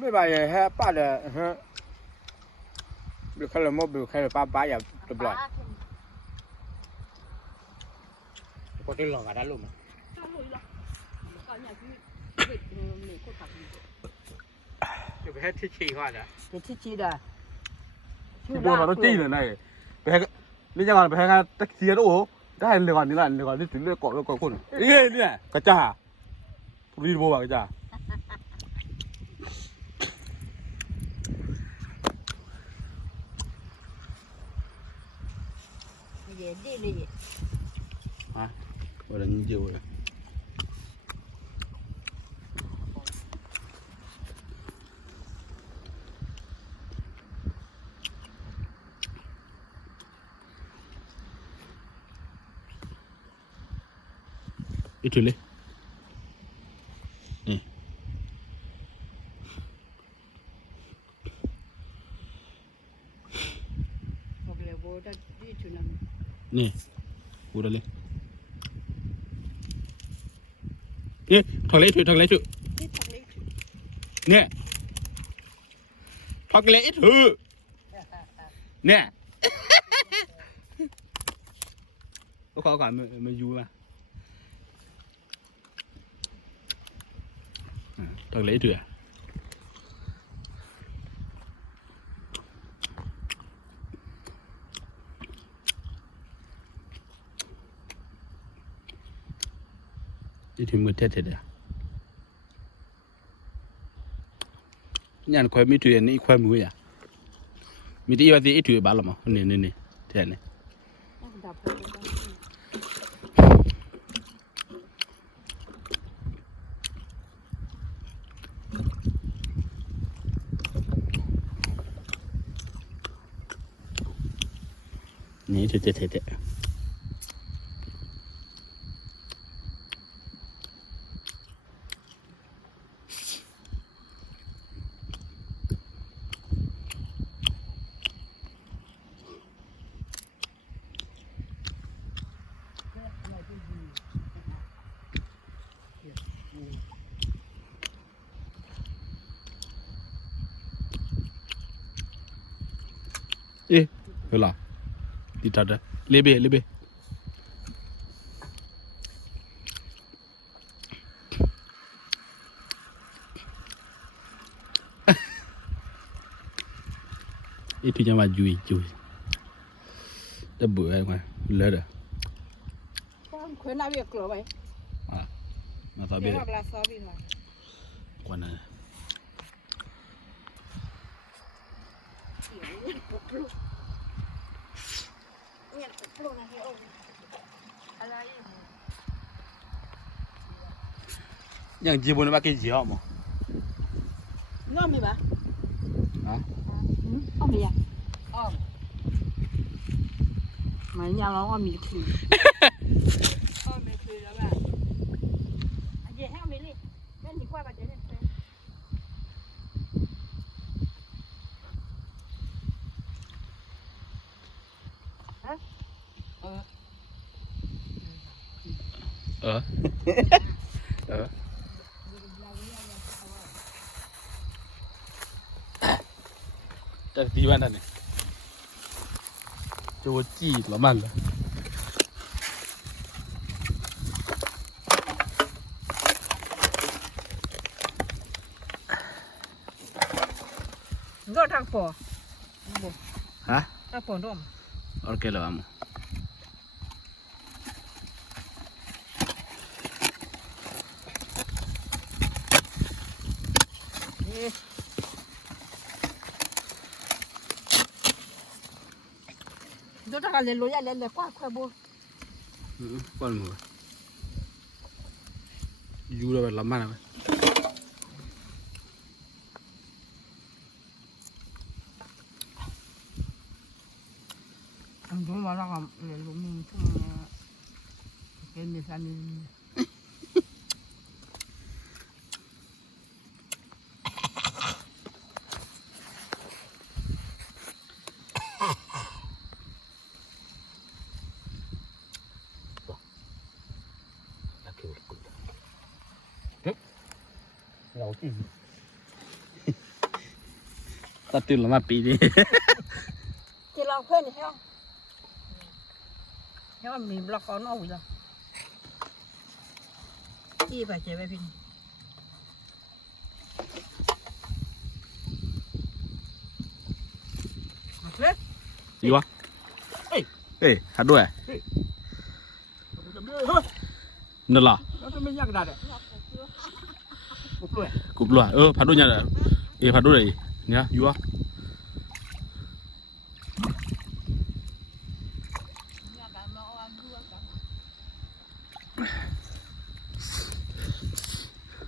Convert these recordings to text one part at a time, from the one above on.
没把也还把的，比如开了毛，比如开了把也对不对？我这老干啥路嘛？就不还提起话的。就提起的。ที่บัวเราจี้เลยนายไปให้นี่ยังไงไปให้กันตะเคียนโอ้ได้เลยก่อนนี่แหละเลยก่อนนี่ถึงเรื่องเกาะแล้วเกาะคนเนี่ยกระจ่าพูดดีบัวกระจ่าฮะวันนี้เยอะเลยอีกทีเลยนี่นี่พูดเลยนี่ทอกเล็กถือทอกเล็กถือเนี่ยทอกเล็กถือเนี่ยก็ขอก่อนมาอยู่มาทอกเล็กถืออีถึงมือเท่ๆเด้อยันควายมีถือนี่ควายมืออ่ะมีที่ว่าที่อีถือบาลมั้งนี่แท้นี่นี่เท่ๆเอ๊ะเวลาดีจัดเลยเลเบ้อีที่จะมาจุยจะเบื่อไหมเลิศอ่ะคนน่าเบียกลัวไหมมาซาเบ้กว่านั้นยังจีบนว่ากี่จีอ๋อมั้งง้อมีปะฮะอ้อมีอ่ะอ้อมไม่ยาวแล้วอ้อมีคืออ้อมีคือแล้วแบบอันเดียวให้อ้อมีเลยเล่นดีกว่าป่ะเจ๊เนี่ยจะดีวันนั้นเนี่ยจะว่าจี้หรือมันล่ะก็ทางปอฮะทางปอร่มโอเคแล้วมั้งดูถ้ากันเลยลุยอะไรเลยกว่าค่อยบัวก้อนมืออยู่แล้วแบบละมันอะไรอันนี้มาแล้วก็เลยลุงทุ่งเป็นดิฉันเราจี้ ตัดตื่นแล้วมาปีนี้ จะลองเพื่อนใช่ไหมใช่ไหมมีบล็อกก้อนเอาอีกแล้วอีไปเจ็บไปพี่เล็ก อยู่วะเอ้ยหัดด้วยนั่นเหรอ แล้วก็ไม่ยากได้เลยกูด้วย กูปลัวผัดด้วยเนี่ยผัดด้วยเนี่ยอยู่วะ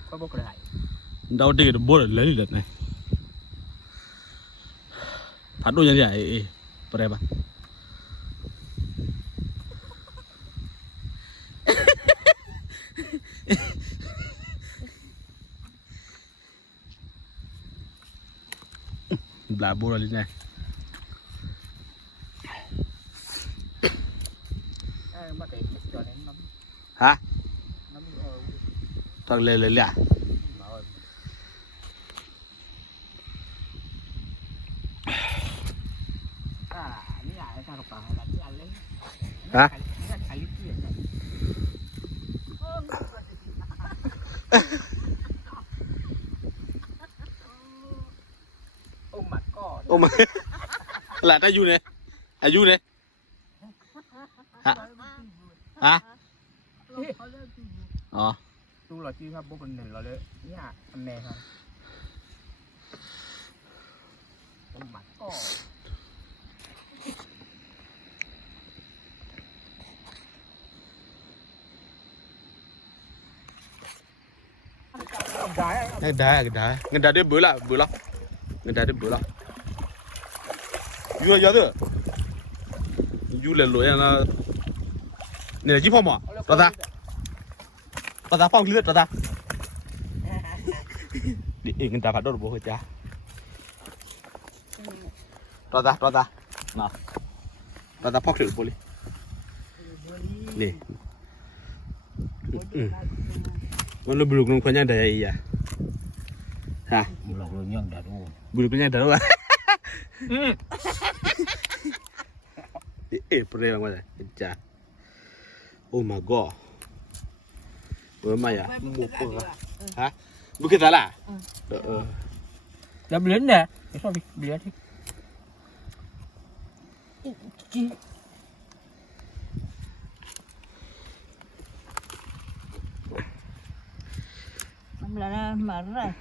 ก็บอกได้ đau đi được bố lấy được này phát đôi như vậy bữa ba là bố lên này hả thằng lên lên à hả ôm là ta du này du này hả hả tu là chiครับพวกมันหนึ่งเราเลยเนี่ยอันแม่ครับต้องหมัดก็cái đá đấy bữa lắm cái đá đấy bữa lắm vui vậy vui là lối là này là chỉ phong mà ta phong lướt ta đi người ta phải đốt bố hơi cha ta nào ta phong thử bố đi nèมันระเบิดลงคนยังได้อีอ่ะฮะ เราเรื่องได้ดู บุรุษคนยังได้ด้วยเปรี้ยวมากเลยจ้าโอ้ my god เออไม่อ่ะมุกฮะบุกตาล่ะแล้วเบี้ยเนี่ยไม่ชอบเบี้ยที่จี là mở rồi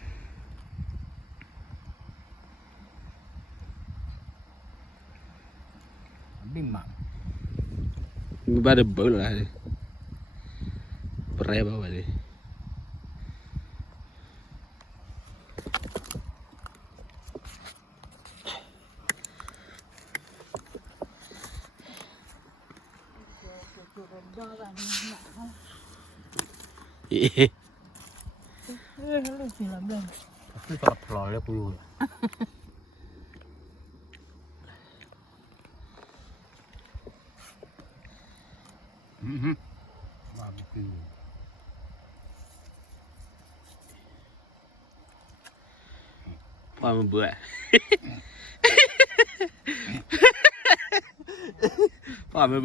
bim mà ba được bự lại bể bao vậy đi cứ cho lòi lên cùi qua một bữa qua một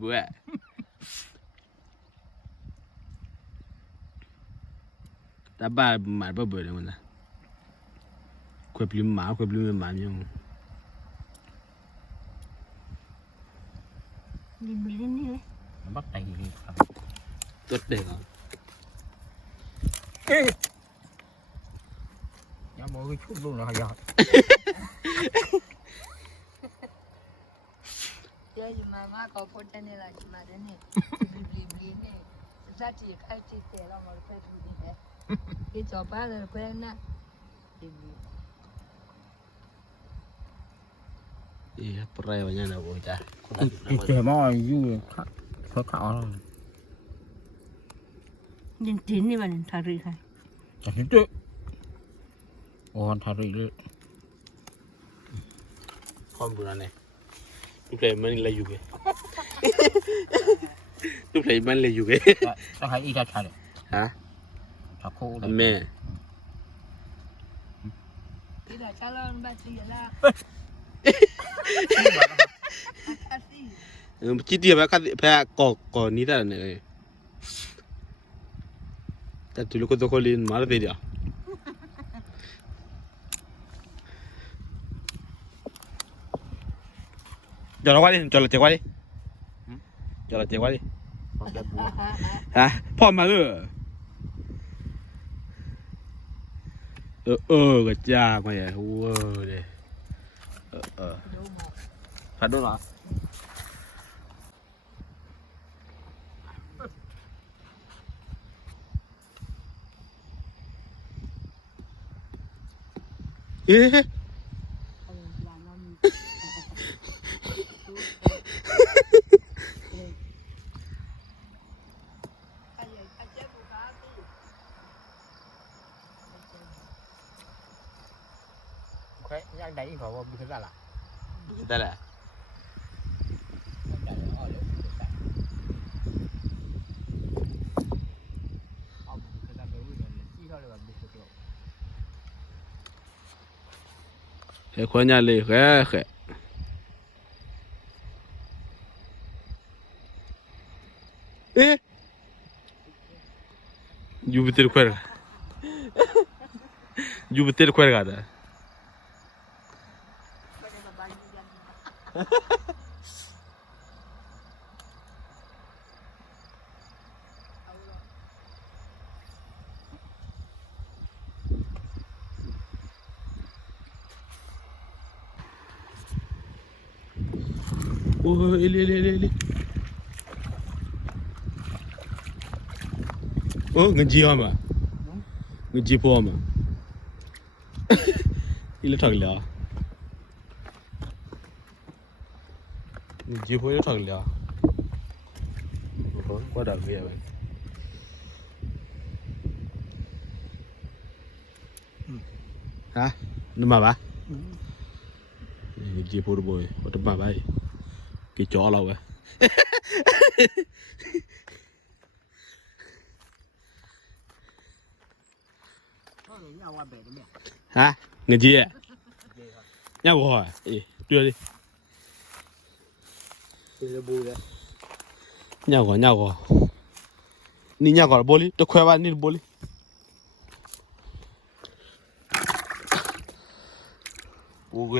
bữa ta ba mà ba bữa đấy mà quay phim mà nhau đi lên đi bắt tay đi tốt đẹp không nhá mỗi cái chút luôn là giọt chơi mà có phốt này là mà đấy này bli này ra chỉ khai chỉ để làm một cái thứ gì đấy cái chó ba là quen nè iya perai banyak dah bocah cái mà you khó khảo nhìn chín đi bạn thà rì khai chẳng hiểu chứ ồ thà rì đấy con bữa này lúc này mình lấy dù cái lúc này mình lấy dù cái sao hãy đi ra chạy hả thà khô đấy mẹ cái da calon bati la. Así. จิตเดียวแบบแพ้ก่อนี้ได้เนี่ยแต่ตุลก็ตัวคนลินมาแล้วเดียวจอดเอาไว้ดิจอดเจ๊ไว้ดิจอดเจ๊ไว้ดิฮะพ่อมาก็จ้ามาอย่างหัวเลยขัดโดนเหรอเอ๊ะยังได้อีกเขาว่ามีขึ้นได้ละ ได้แหละเฮ้ยคนยังเลยเฮ้ยเอ๊ะยูบิเตอร์ควร์ยูบิเตอร์ควร์กัน Oh, ele. Oh, ngaji ama. Ngaji po ama. Ile thak liya. Ngaji po ile thak liya. Oh, quá đặc biệt vậy. Hả? Nó mà ba? Ngaji po rồi boy. What about ba? Cái chó lâu vậy hả người gì ạ nhau rồi đưa đi nhau rồi đi nhau rồi bố đi tôi khoe bạn đi bố đi bố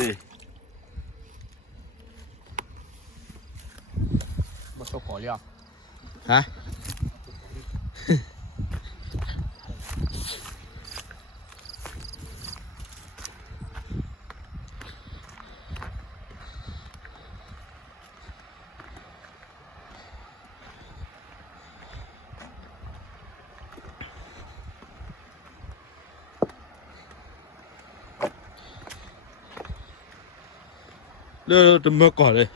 đi số cổ liao hả đưa tầm mưa cỏ đây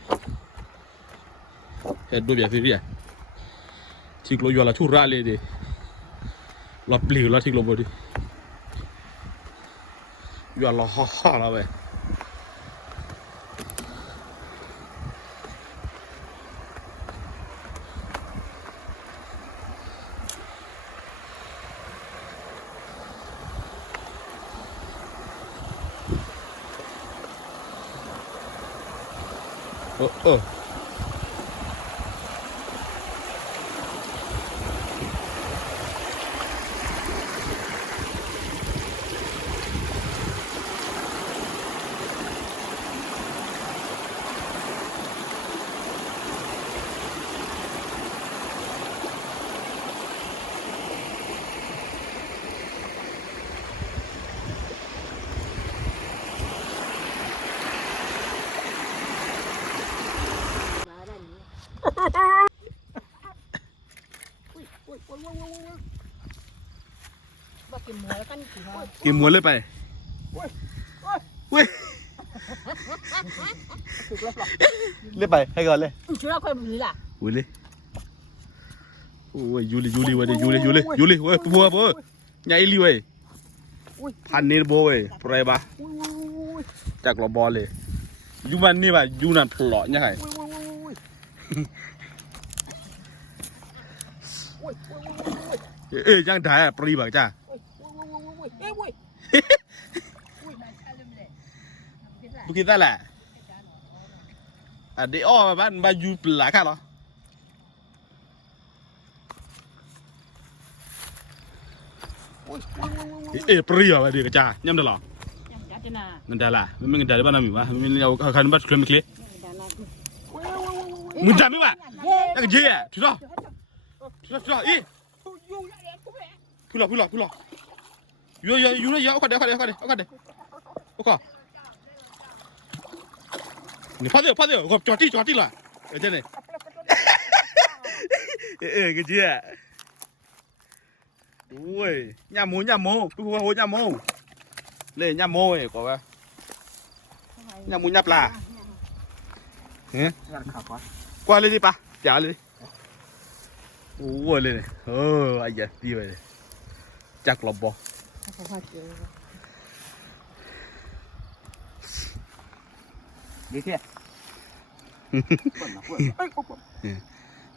เห็นดูแบบนี้ทิ้งลงอยู่ละชุระเลยดิเราปลีกแล้วทิ้งลงไปดิอยู่ละห่อแล้วไปกินม้วนเลยไปเว้ยเล่นไปให้ก่อนเลยอุ้ยเลยโอ้ยยูริวะดิยูริเว้ยปัวเว้ยใหญ่ลีเว้ยพันนี้โบเว้ยปล่อยบ้าจากลบอลเลยยูมันนี่ป่ะยูนั่นพลอเนี่ยไงยังถ่ายปรีบ้างจ้า บุกินได้แหละเดี๋ยวบ้านบ้านยูปลาค่ะเหรอเปรี้ยวไปดิกระจาย่ำได้หรอนั่นได้ละมันไม่เงินได้บ้านน้ำอยู่วะมันเอาคันบ้านเคลื่อนไม่เคลื่อนมึงจำไม่ป่ะนั่นก็เจี๊ยถูกต้องอีพูดหรออยู่เอากันเดี๋ยวโอเคนี่พอเดี๋ยวขอบจอดที่ล่ะเจ้าเนี่ยก็เจี๊ยโอ้ยย่าโมพูดว่าโหย่าโมเลยย่าโมเอ้กว่าย่าโมย่าปลาqua lên đi ba trả lên đi ui lên này ai giờ đi về chắc lọc bò đi kia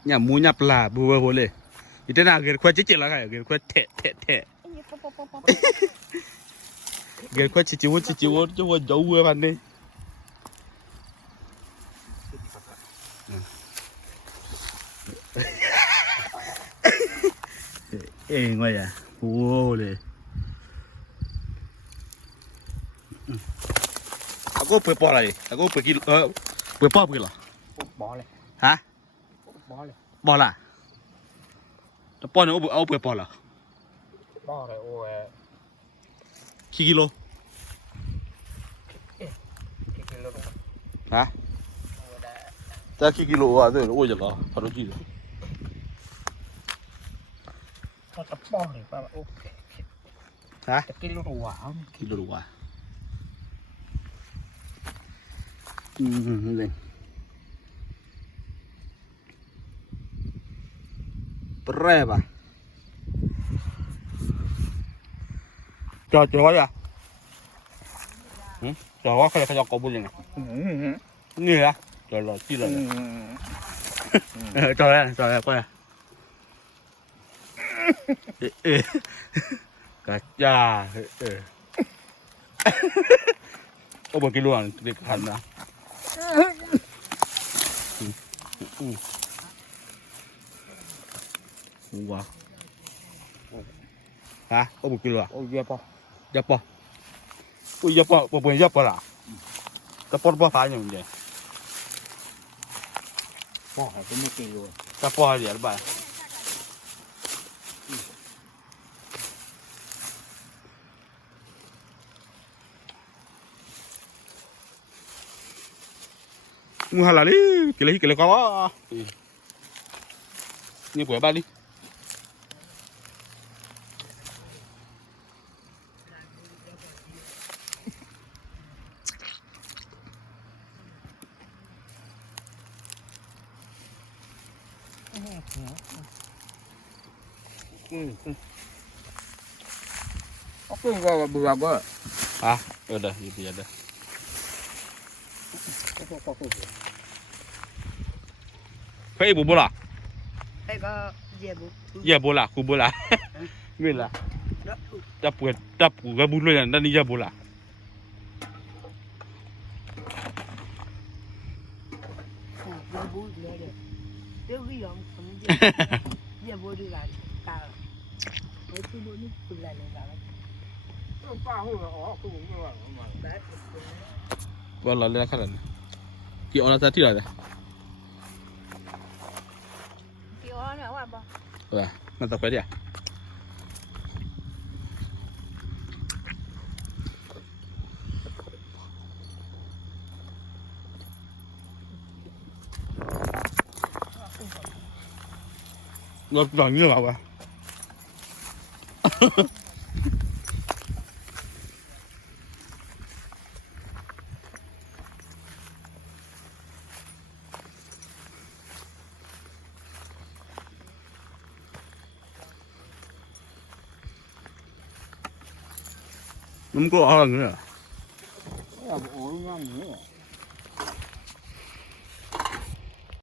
nhà mua nhập là bùa bùa lên thì thế nào cái khoai chết là cái khoai thẻ cái khoai chỉ cho vô dấu vừa bạn đi ngoài à ôเลยakuเปิดปออะไรakuเปิดกี่เปิดปอกี่หรอ bỏเลย ฮะ bỏเลย ปอละแล้วปอเนี่ยเอาเปิดปอละ bỏเลยโอ้ย กี่กิโลฮะจะกี่กิโลอ่ะเดี๋ยวโอ้ยจะรอพอรู้กี่ เขาจะป้อนหรือเปล่าโอเค ฮะ จะกินลูกหวาน กี่โลวะเลยเปรี้ยวป่ะจอดไว้อ่ะจอดว่าเขาจะกบุญยังไงนี่ละจอดรอที่เลยจอดแล้วไปกระจาโอ้บอกกินล้วนเด็กพันนะว้าฮะโอ้บอกกินล้วน โอ้ยเยอะปะ ยับปะอุ้ยยับปะปะยับปะล่ะแต่ปอดปะฟ้าอย่างเดียว ป้อนให้ไม่กินเลย แต่ปอดเดี๋ยวไปมึงหาอะไรกินอะไรก็ว่านี่ป่วยบ้านดิโอเคก็เบื่อก็ ฮะเดี๋ยวเฮ้ยบุบล่ะ ไอ้ก็เจี๊ยบ เย่บุล่ะกูบุล่ะไม่ล่ะจับกูกับบุเลยนั่นนี่เย่บุล่ะเจี๊ยบเลยเดี๋ยวก็ยอมทำเจี๊ยบดูแลตาไม่คือดูนี่ดูแลเลยนะ ป้าหัวอ๋อคือผมไม่ว่า ว่าเราเล่นขนาดกี่ออนซะที่ไหนเนี่ย กี่อ้อนเนี่ยว่าบ่ มันตกไปเดี๋ยวเราหลังนี่เหรอวะมันก็เอาอย่างนี้เหรอ